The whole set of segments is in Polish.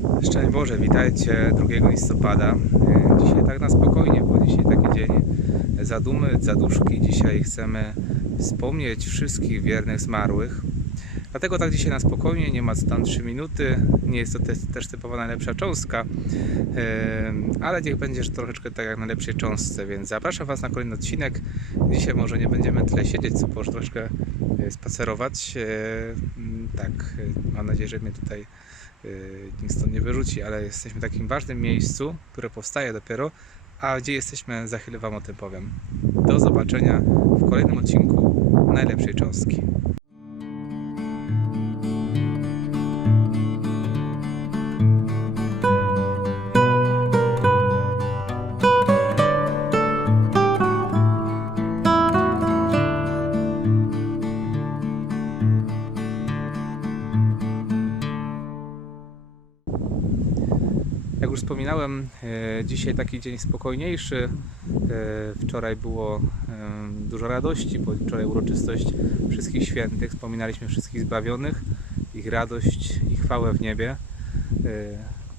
Szczęść Boże, witajcie 2 listopada. E, Dzisiaj tak na spokojnie, bo dzisiaj taki dzień zadumy, zaduszki. Dzisiaj chcemy wspomnieć wszystkich wiernych zmarłych. Dlatego tak dzisiaj na spokojnie, nie ma co tam 3 minuty. Nie jest to też, też typowa najlepsza cząstka, e, ale niech będzie że troszeczkę tak jak na lepszej cząstce, więc zapraszam Was na kolejny odcinek. Dzisiaj może nie będziemy tyle siedzieć, co może troszkę e, spacerować. Mm, Tak, mam nadzieję, że mnie tutaj yy, nic stąd nie wyrzuci, ale jesteśmy w takim ważnym miejscu, które powstaje dopiero, a gdzie jesteśmy, za chwilę Wam o tym powiem. Do zobaczenia w kolejnym odcinku najlepszej cząstki. E, dzisiaj taki dzień spokojniejszy. E, Wczoraj było e, dużo radości, bo wczoraj uroczystość wszystkich świętych. Wspominaliśmy wszystkich zbawionych, ich radość i chwałę w niebie.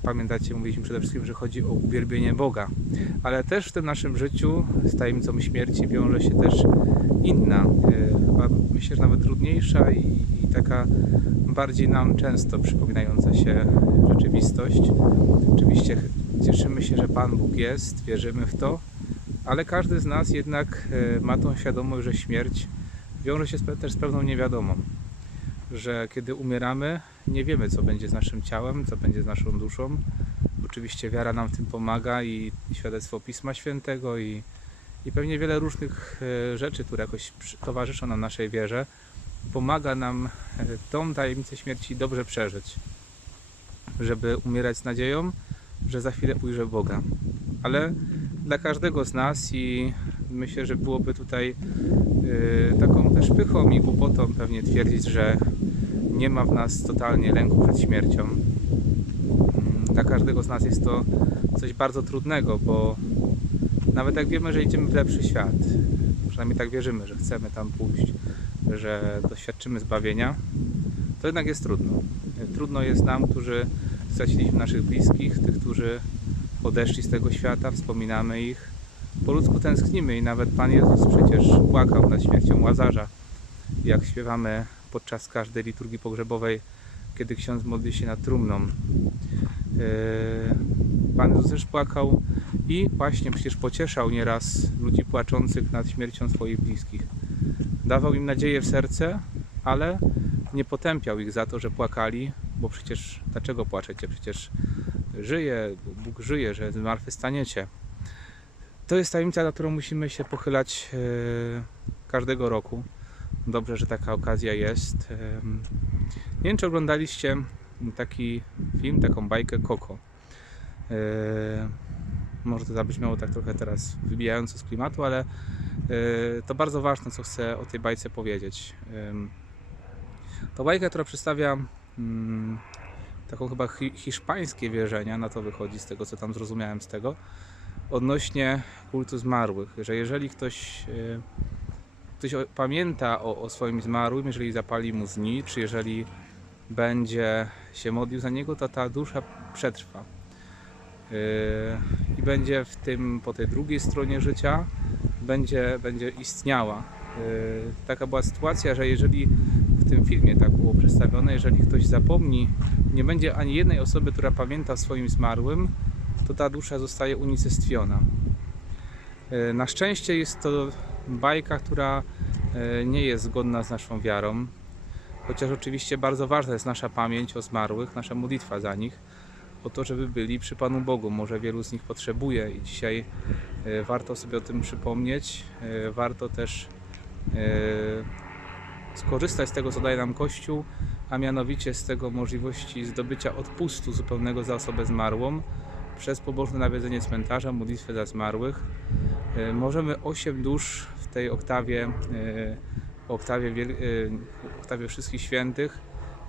Pamiętacie, mówiliśmy przede wszystkim, że chodzi o uwielbienie Boga, ale też w tym naszym życiu z tajemnicą śmierci wiąże się też inna, myślę, że nawet trudniejsza i, taka bardziej nam często przypominająca się rzeczywistość. Oczywiście cieszymy się, że Pan Bóg jest, wierzymy w to, ale każdy z nas jednak e, ma tą świadomość, że śmierć wiąże się też z pewną niewiadomą. Że kiedy umieramy, nie wiemy, co będzie z naszym ciałem, co będzie z naszą duszą. Oczywiście wiara nam w tym pomaga i, świadectwo Pisma Świętego i, i pewnie wiele różnych e, rzeczy, które jakoś towarzyszą nam naszej wierze, pomaga nam e, tą tajemnicę śmierci dobrze przeżyć. Żeby umierać z nadzieją, że za chwilę ujrzę Boga. Ale dla każdego z nas i myślę, że byłoby tutaj y, taką też pychą i głupotą pewnie twierdzić, że nie ma w nas totalnie lęku przed śmiercią. Mm, Dla każdego z nas jest to coś bardzo trudnego, bo nawet jak wiemy, że idziemy w lepszy świat, przynajmniej tak wierzymy, że chcemy tam pójść, że doświadczymy zbawienia, to jednak jest trudno. Trudno jest nam, którzy straciliśmy naszych bliskich, tych, którzy odeszli z tego świata, wspominamy ich. Po ludzku tęsknimy i nawet Pan Jezus przecież płakał nad śmiercią Łazarza. Jak śpiewamy podczas każdej liturgii pogrzebowej, kiedy ksiądz modli się nad trumną. Yy, Pan Jezus też płakał i właśnie przecież pocieszał nieraz ludzi płaczących nad śmiercią swoich bliskich. Dawał im nadzieję w serce, ale nie potępiał ich za to, że płakali, bo przecież dlaczego płaczecie? Przecież żyje, Bóg żyje, że zmartwychwstaniecie. To jest tajemnica, na którą musimy się pochylać e, każdego roku. Dobrze, że taka okazja jest. Em, Nie wiem, czy oglądaliście taki film, taką bajkę Coco. E, Może to zabrzmiało tak trochę teraz wybijająco z klimatu, ale e, to bardzo ważne, co chcę o tej bajce powiedzieć. To bajka, która przedstawia mm, taką chyba hi- hiszpańskie wierzenia, na to wychodzi z tego, co tam zrozumiałem z tego, odnośnie kultu zmarłych, że jeżeli ktoś, e, ktoś pamięta o, o swoim zmarłym, jeżeli zapali mu znicz, jeżeli będzie się modlił za niego, to ta dusza przetrwa. E, I będzie w tym, po tej drugiej stronie życia, będzie, będzie istniała. E, Taka była sytuacja, że jeżeli tym filmie tak było przedstawione, jeżeli ktoś zapomni, nie będzie ani jednej osoby, która pamięta o swoim zmarłym, to ta dusza zostaje unicestwiona. E, Na szczęście jest to bajka, która e, nie jest zgodna z naszą wiarą, chociaż oczywiście bardzo ważna jest nasza pamięć o zmarłych, nasza modlitwa za nich, o to, żeby byli przy Panu Bogu. Może wielu z nich potrzebuje i dzisiaj e, warto sobie o tym przypomnieć. Warto też skorzystać z tego, co daje nam Kościół, a mianowicie z tego możliwości zdobycia odpustu zupełnego za osobę zmarłą przez pobożne nawiedzenie cmentarza, modlitwę za zmarłych. E, Możemy 8 dusz w tej oktawie, e, oktawie, e, oktawie wszystkich świętych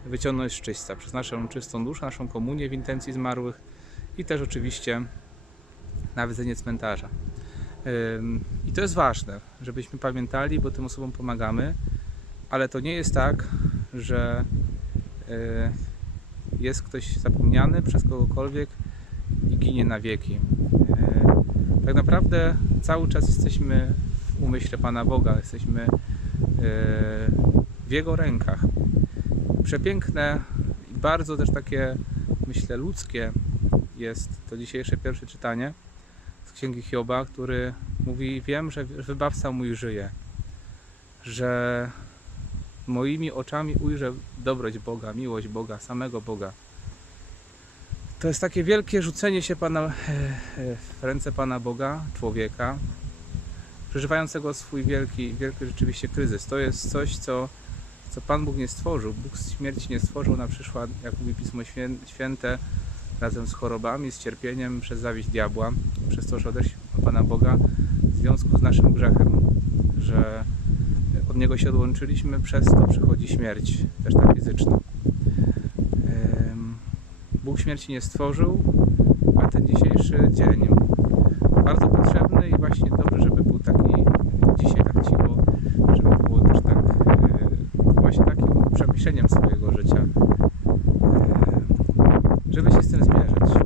wyciągnąć z czysta przez naszą czystą duszę, naszą komunię w intencji zmarłych i też oczywiście nawiedzenie cmentarza. I to jest ważne, żebyśmy pamiętali, bo tym osobom pomagamy, ale to nie jest tak, że y, jest ktoś zapomniany przez kogokolwiek i ginie na wieki. E, tak naprawdę cały czas jesteśmy w umyśle Pana Boga, jesteśmy e, w Jego rękach. Przepiękne i bardzo też takie, myślę, ludzkie jest to dzisiejsze pierwsze czytanie z Księgi Hioba, który mówi: Wiem, że wybawca mój żyje, że moimi oczami ujrzę dobroć Boga, miłość Boga, samego Boga. To jest takie wielkie rzucenie się Pana, e, e, w ręce Pana Boga, człowieka, przeżywającego swój wielki, wielki rzeczywiście kryzys. To jest coś, co, co Pan Bóg nie stworzył. Bóg śmierci nie stworzył, ona przyszła, jak mówi Pismo Święte, razem z chorobami, z cierpieniem, przez zawiść diabła, przez to, że odeszliśmy od Pana Boga w związku z naszym grzechem, że od Niego się odłączyliśmy, przez to przychodzi śmierć, też ta fizyczna. Bóg śmierci nie stworzył, a ten dzisiejszy dzień bardzo potrzebny i właśnie dobrze, żeby był taki dzisiaj tak cicho, żeby było też tak e, właśnie takim przemyśleniem swojego życia, żeby się z tym zmierzyć.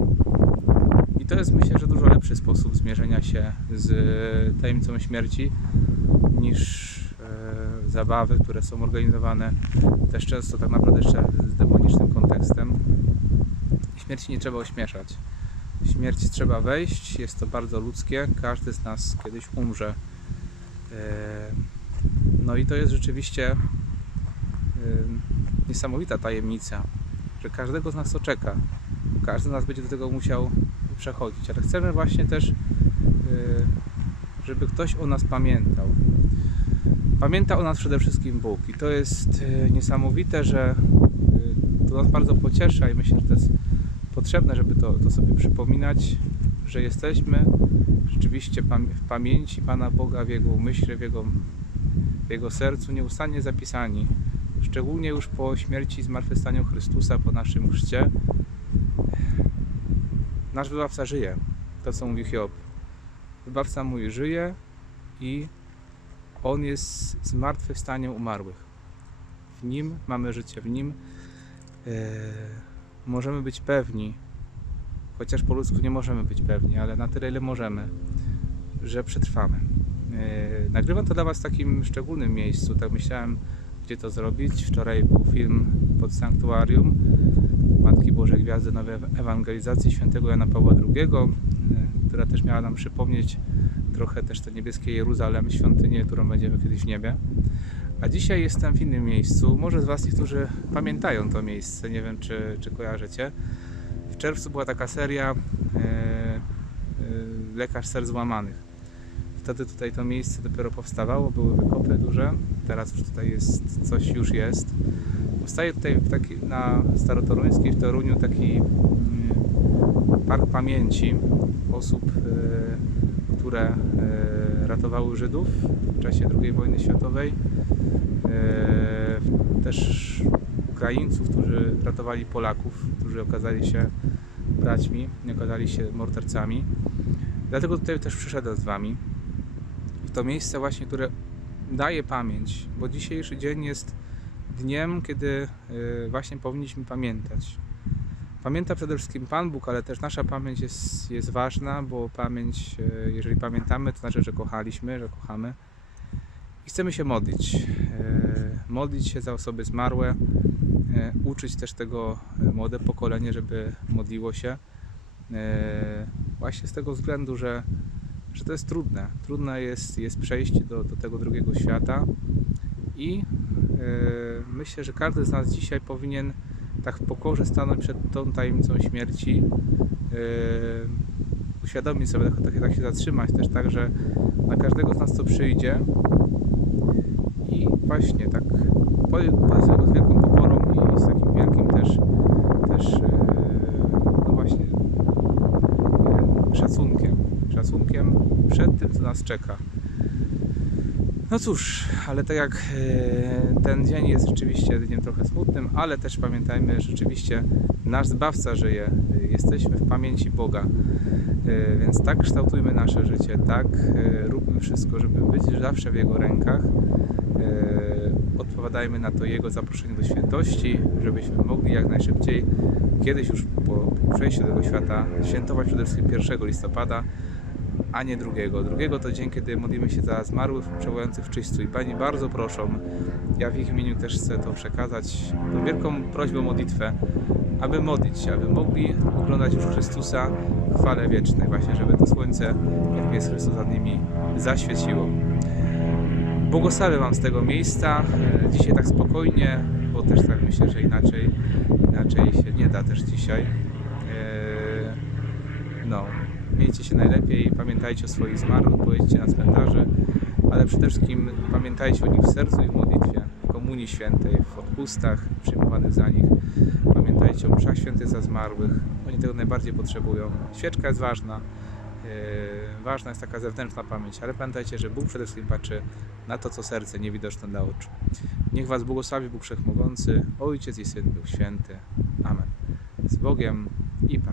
I to jest myślę, że dużo lepszy sposób zmierzenia się z tajemnicą śmierci niż e, zabawy, które są organizowane też często tak naprawdę jeszcze z demonicznym kontekstem. Śmierci nie trzeba ośmieszać. Śmierć trzeba wejść, jest to bardzo ludzkie, każdy z nas kiedyś umrze. E, no i to jest rzeczywiście e, niesamowita tajemnica, że każdego z nas to czeka. Każdy z nas będzie do tego musiał przechodzić, ale chcemy właśnie też, e, żeby ktoś o nas pamiętał. Pamięta o nas przede wszystkim Bóg i to jest niesamowite, że to nas bardzo pociesza i myślę, że to jest potrzebne, żeby to, to sobie przypominać, że jesteśmy rzeczywiście w pamięci Pana Boga, w Jego umyśle, w Jego, w Jego sercu nieustannie zapisani. Szczególnie już po śmierci i zmartwychwstaniu Chrystusa, po naszym chrzcie. Nasz Wybawca żyje. To, co mówi Hiob. Wybawca mój żyje i On jest zmartwychwstaniem umarłych. W Nim mamy życie, w Nim yy możemy być pewni, chociaż po ludzku nie możemy być pewni, ale na tyle, ile możemy, że przetrwamy. Yy, nagrywam to dla Was w takim szczególnym miejscu, tak myślałem, gdzie to zrobić. Wczoraj był film pod Sanktuarium Matki Bożej Gwiazdy Nowej Ewangelizacji świętego Jana Pawła II, która też miała nam przypomnieć trochę też te niebieskie Jeruzalem, świątynię, którą będziemy kiedyś w niebie. A dzisiaj jestem w innym miejscu. Może z Was niektórzy pamiętają to miejsce, nie wiem czy, czy kojarzycie. W czerwcu była taka seria e, e, Lekarz Serc Złamanych. Wtedy tutaj to miejsce dopiero powstawało, były wykopy duże. Teraz już tutaj jest, coś już jest. Powstaje tutaj taki, na Starotoruńskiej w Toruniu taki mm, park pamięci osób, e, które e, ratowały Żydów w czasie II wojny światowej E, też Ukraińców, którzy ratowali Polaków, którzy okazali się braćmi, nie okazali się mordercami. Dlatego tutaj też przyszedłem z Wami. W to miejsce właśnie, które daje pamięć, bo dzisiejszy dzień jest dniem, kiedy właśnie powinniśmy pamiętać. Pamięta przede wszystkim Pan Bóg, ale też nasza pamięć jest, jest ważna, bo pamięć, e, jeżeli pamiętamy, to znaczy, że kochaliśmy, że kochamy i chcemy się modlić. E, modlić się za osoby zmarłe, e, uczyć też tego młode pokolenie, żeby modliło się. Właśnie z tego względu, że, że to jest trudne. Trudne jest, jest przejście do, do tego drugiego świata i myślę, że każdy z nas dzisiaj powinien tak w pokorze stanąć przed tą tajemnicą śmierci, uświadomić sobie, tak, tak się zatrzymać też, tak, że na każdego z nas co przyjdzie, i właśnie tak podejść z wielką pokorą i z takim wielkim też, też e, no właśnie e, szacunkiem, szacunkiem przed tym, co nas czeka. No cóż, ale tak jak e, ten dzień jest rzeczywiście dniem trochę smutnym, ale też pamiętajmy, rzeczywiście nasz Zbawca żyje, jesteśmy w pamięci Boga, więc tak kształtujmy nasze życie, tak róbmy wszystko, żeby być zawsze w Jego rękach, odpowiadajmy na to Jego zaproszenie do świętości, żebyśmy mogli jak najszybciej, kiedyś już po przejściu tego świata, świętować przede wszystkim 1 listopada, a nie drugiego. Drugiego to dzień, kiedy modlimy się za zmarłych przebywających w czyśćcu. I Pani bardzo proszą, ja w ich imieniu też chcę to przekazać, tą wielką prośbą modlitwę, aby modlić się, aby mogli oglądać już Chrystusa w chwale wiecznej, właśnie żeby to słońce, jakim jest Chrystus nad nimi, zaświeciło. Błogosławię Wam z tego miejsca. E, Dzisiaj tak spokojnie, bo też tak myślę, że inaczej, inaczej się nie da też dzisiaj. E, No, miejcie się najlepiej, pamiętajcie o swoich zmarłych, pojedźcie na cmentarze, ale przede wszystkim pamiętajcie o nich w sercu i w modlitwie, w Komunii Świętej, w odpustach przyjmowanych za nich. Pamiętajcie o mszach świętych za zmarłych, oni tego najbardziej potrzebują. Świeczka jest ważna, e, ważna jest taka zewnętrzna pamięć, ale pamiętajcie, że Bóg przede wszystkim patrzy na to, co serce niewidoczne dla oczu. Niech Was błogosławi Bóg Wszechmogący, Ojciec i Syn, Duch Święty. Amen. Z Bogiem i Pa.